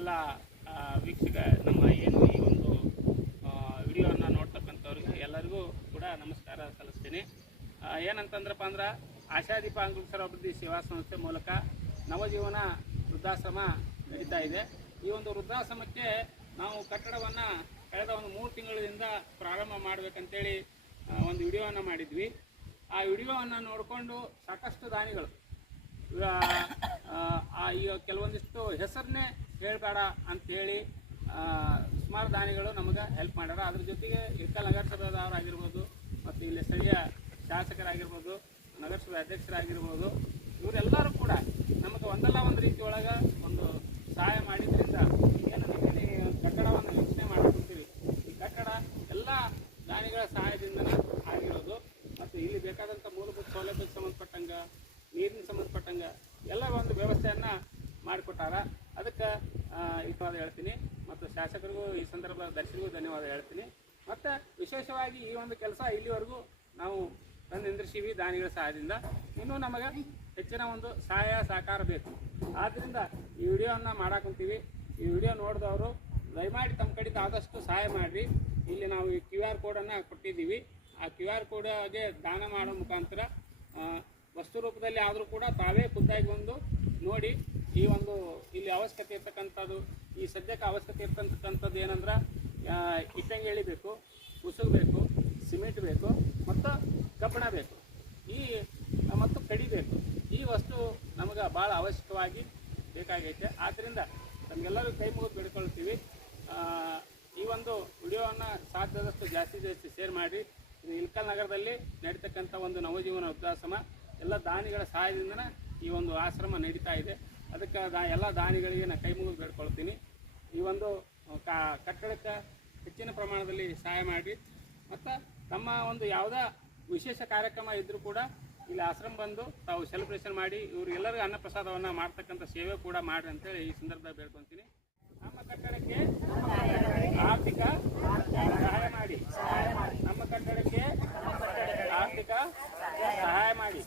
ಎಲ್ಲ ವೀಕ್ಷಕ ನಮ್ಮ ಏನು ಈ ಒಂದು ವಿಡಿಯೋವನ್ನು ನೋಡ್ತಕ್ಕಂಥವ್ರಿಗೆ ಎಲ್ಲರಿಗೂ ಕೂಡ ನಮಸ್ಕಾರ ಸಲ್ಲಿಸ್ತೀನಿ. ಏನಂತಂದ್ರಪ್ಪ ಅಂದ್ರೆ ಆಶಾದೀಪ ಅಂಗುಸರ ಅಭಿವೃದ್ಧಿ ಸೇವಾ ಸಂಸ್ಥೆ ಮೂಲಕ ನವಜೀವನ ವೃದ್ಧಾಶ್ರಮ ನಡೀತಾ ಇದೆ. ಈ ಒಂದು ವೃದ್ಧಾಶ್ರಮಕ್ಕೆ ನಾವು ಕಟ್ಟಡವನ್ನು ಕಳೆದ ಒಂದು ಮೂರು ತಿಂಗಳಿಂದ ಪ್ರಾರಂಭ ಮಾಡಬೇಕಂತೇಳಿ ಒಂದು ವಿಡಿಯೋವನ್ನು ಮಾಡಿದ್ವಿ. ಆ ವಿಡಿಯೋವನ್ನು ನೋಡಿಕೊಂಡು ಸಾಕಷ್ಟು ದಾನಿಗಳು ಈಗ ಕೆಲವೊಂದಿಷ್ಟು ಹೆಸರನ್ನೇ ಹೇಳಬೇಡ ಅಂತ ಹೇಳಿ ಸುಮಾರು ದಾನಿಗಳು ನಮಗೆ ಹೆಲ್ಪ್ ಮಾಡ್ಯಾರ. ಅದ್ರ ಜೊತೆಗೆ ಇರ್ಕಲ್ ನಗರಸಭೆದವರಾಗಿರ್ಬೋದು ಮತ್ತು ಇಲ್ಲಿ ಸ್ಥಳೀಯ ಶಾಸಕರಾಗಿರ್ಬೋದು, ನಗರಸಭೆ ಅಧ್ಯಕ್ಷರಾಗಿರ್ಬೋದು, ಇವರೆಲ್ಲರೂ ಕೂಡ ನಮಗೆ ಒಂದಲ್ಲ ಒಂದು ರೀತಿ ಒಂದು ಸಹಾಯ ಮಾಡಿದ್ರಿಂದ ಏನು ನಿಮಗೆ ಕಟ್ಟಡವನ್ನು ವೀಕ್ಷಣೆ ಮಾಡಿಕೊಡ್ತೀವಿ ಈ ಕಟ್ಟಡ ಎಲ್ಲ ದಾನಿಗಳ ಸಹಾಯದಿಂದನೇ ಆಗಿರೋದು. ಮತ್ತು ಇಲ್ಲಿ ಬೇಕಾದಂಥ ಮೂಲಭೂತ ಸೌಲಭ್ಯಕ್ಕೆ ಸಂಬಂಧಪಟ್ಟಂಗೆ, ನೀರಿನ ಸಂಬಂಧಪಟ್ಟಂಗೆ ಎಲ್ಲ ಒಂದು ವ್ಯವಸ್ಥೆಯನ್ನು ಮಾಡಿಕೊಟ್ಟಾರ ಅದಕ್ಕೆ ಇಷ್ಟವಾದ ಹೇಳ್ತೀನಿ. ಮತ್ತು ಶಾಸಕರಿಗೂ ಈ ಸಂದರ್ಭದಲ್ಲಿ ದರ್ಶನಿಗೂ ಧನ್ಯವಾದ ಹೇಳ್ತೀನಿ. ಮತ್ತು ವಿಶೇಷವಾಗಿ ಈ ಒಂದು ಕೆಲಸ ಇಲ್ಲಿವರೆಗೂ ನಾವು ತಂದು ನಿಂದ್ರಿಸೀವಿ ದಾನಿಗಳ ಸಹಾಯದಿಂದ. ಇನ್ನೂ ನಮಗೆ ಹೆಚ್ಚಿನ ಒಂದು ಸಹಾಯ ಸಹಕಾರ ಬೇಕು. ಆದ್ದರಿಂದ ಈ ವಿಡಿಯೋವನ್ನು ಮಾಡಾಕುಂತೀವಿ ಈ ವಿಡಿಯೋ ನೋಡಿದವರು ದಯಮಾಡಿ ತಮ್ಮ ಕಡೆಯಿಂದ ಆದಷ್ಟು ಸಹಾಯ ಮಾಡಿರಿ. ಇಲ್ಲಿ ನಾವು ಈ ಕ್ಯೂ ಆರ್ ಕೋಡನ್ನು ಕೊಟ್ಟಿದ್ದೀವಿ. ಆ ಕ್ಯೂ ಆರ್ ಕೋಡಿಗೆ ದಾನ ಮಾಡೋ ಮುಖಾಂತರ ವಸ್ತು ರೂಪದಲ್ಲಿ ಆದರೂ ಕೂಡ ತಾವೇ ಖುದ್ದಾಗಿ ಬಂದು ನೋಡಿ ಈ ಒಂದು ಇಲ್ಲಿ ಅವಶ್ಯಕತೆ ಇರ್ತಕ್ಕಂಥದ್ದು, ಈ ಸದ್ಯಕ್ಕೆ ಅವಶ್ಯಕತೆ ಇರ್ತಕ್ಕಂಥದ್ದು ಏನಂದ್ರೆ ಇಟ್ಟಂಗಿ ಎಳಿಬೇಕು ಉಸುಗು ಬೇಕು, ಸಿಮೆಂಟ್ ಬೇಕು, ಮತ್ತು ಕಬ್ಬಣ ಬೇಕು. ಈ, ಮತ್ತು ಕಡಿ ಬೇಕು. ಈ ವಸ್ತು ನಮಗೆ ಭಾಳ ಅವಶ್ಯಕವಾಗಿ ಬೇಕಾಗೈತೆ. ಆದ್ದರಿಂದ ನಮಗೆಲ್ಲರೂ ಕೈ ಮುಗಿದು ಬೇಡ್ಕೊಳ್ತೀವಿ. ಈ ಒಂದು ವಿಡಿಯೋವನ್ನು ಸಾಧ್ಯದಷ್ಟು ಜಾಸ್ತಿ ಜಾಸ್ತಿ ಶೇರ್ ಮಾಡಿ ಇಲ್ಕಲ್ ನಗರದಲ್ಲಿ ನಡೀತಕ್ಕಂಥ ಒಂದು ನವಜೀವನ ವೃದ್ಧಾಶ್ರಮ. ಎಲ್ಲ ದಾನಿಗಳ ಸಹಾಯದಿಂದನೇ ಈ ಒಂದು ಆಶ್ರಮ ನಡೀತಾ ಇದೆ. ಅದಕ್ಕೆ ದಾ ಎಲ್ಲ ದಾನಿಗಳಿಗೆ ನಾನು ಕೈ ಮುಗಿದು ಬೇಡ್ಕೊಳ್ತೀನಿ. ಈ ಒಂದು ಕಾ, ಕಟ್ಟಡಕ್ಕೆ ಹೆಚ್ಚಿನ ಪ್ರಮಾಣದಲ್ಲಿ ಸಹಾಯ ಮಾಡಿ ಮತ್ತು ತಮ್ಮ ಒಂದು ಯಾವುದೇ ವಿಶೇಷ ಕಾರ್ಯಕ್ರಮ ಇದ್ದರೂ ಕೂಡ ಇಲ್ಲಿ ಆಶ್ರಮ ಬಂದು ತಾವು ಸೆಲೆಬ್ರೇಷನ್ ಮಾಡಿ ಇವ್ರಿಗೆಲ್ಲರಿಗೂ ಅನ್ನಪ್ರಸಾದವನ್ನು ಮಾಡ್ತಕ್ಕಂಥ ಸೇವೆ ಕೂಡ ಮಾಡ್ರಿ ಅಂತೇಳಿ ಈ ಸಂದರ್ಭದಲ್ಲಿ ಬೇಡ್ಕೊತೀನಿ ನಮ್ಮ ಕಟ್ಟಡಕ್ಕೆ ಆರ್ಥಿಕ ಸಹಾಯ ಮಾಡಿ. ನಮ್ಮ ಕಟ್ಟಡಕ್ಕೆ ಆರ್ಥಿಕ ಸಹಾಯ ಮಾಡಿ.